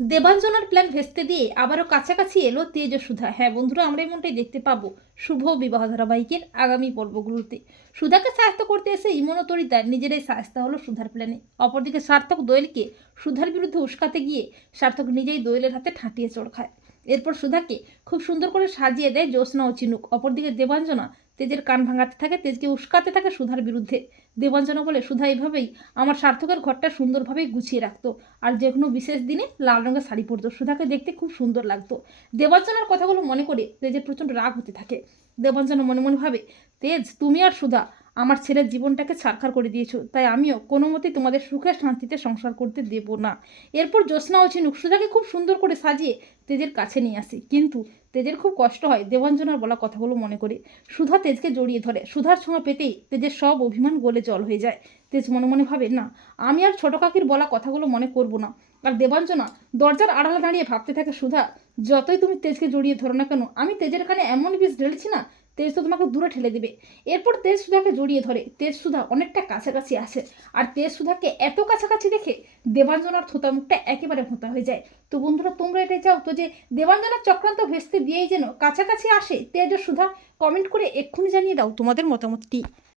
দেবাঞ্জনার plan ভেস্তে দিয়ে আবারও কাছাকাছি এলো তেজসুধা হ্যাঁ বন্ধুরা, আমরা এমনটাই দেখতে পাবো শুভ বিবাহ ধারাবাহিকের আগামী পর্বগুলোতে। সুধাকে সাহায্য করতে এসে ইমন ও তরিতা নিজেরাই সাহায্য হলো সুধার প্ল্যানে অপরদিকে সার্থক দোয়েলকে সুধার বিরুদ্ধে উস্কাতে গিয়ে সার্থক নিজেই দোয়েলের হাতে ঠাঁটিয়ে চড় খায়। এরপর সুধাকে খুব সুন্দর করে সাজিয়ে দেয় জ্যোৎস্না ও চিনুক। অপরদিকে দেবাঞ্জনা তেজের কান ভাঙাতে থাকে, তেজকে উস্কাতে থাকে সুধার বিরুদ্ধে। দেবাঞ্জনা বলে, সুধা এইভাবেই আমার সার্থকের ঘরটা সুন্দরভাবেই গুছিয়ে রাখতো আর যে কোনো বিশেষ দিনে লাল রঙের শাড়ি পরতো। সুধাকে দেখতে খুব সুন্দর লাগতো। দেবাঞ্জনার কথাগুলো মনে করে তেজের প্রচণ্ড রাগ হতে থাকে। দেবাঞ্জনা মনে মনে ভাবে, তেজ, তুমি আর সুধা আমার ছেলের জীবনটাকে ছারখার করে দিয়েছ। তাই আমিও কোনো মতেই তোমাদের সুখে শান্তিতে সংসার করতে দেব না। এরপর জ্যোৎস্না ও ঝিনুক সুধাকে খুব সুন্দর করে সাজিয়ে তেজের কাছে নিয়ে আসি। কিন্তু তেজের খুব কষ্ট হয়, দেবাঞ্জনার বলা কথাগুলো মনে করে। সুধা তেজকে জড়িয়ে ধরে। সুধার ছোঁয়া পেতেই তেজের সব অভিমান গলে জল হয়ে যায়। তেজ মনে মনে ভাবে, না, আমি আর ছোট কাকির বলা কথাগুলো মনে করব না। আর দেবাঞ্জনা দরজার আড়ালে দাঁড়িয়ে ভাবতে থাকে, সুধা, যতই তুমি তেজকে জড়িয়ে ধরো না কেন, আমি তেজের কানে এমন বিষ ঢেলেছি না তেজ তোমাকে দূরে ঠেলে দিবে। এরপর তেজ সুধাকে জড়িয়ে ধরে। তেজ সুধা অনেকটা কাছাকাছি আসে আর তেজ সুধাকে এত কাছাকাছি দেখে দেবাঞ্জনার থোতা মুখটা একেবারে ভোঁতা হয়ে যায়। তো বন্ধুরা, তোমরা এটাই চাও তো যে দেবাঞ্জনার চক্রান্ত ভেস্তে দিয়েই যেন কাছাকাছি আসে তেজ সুধা কমেন্ট করে এক্ষুনি জানিয়ে দাও তোমাদের মতামতটি।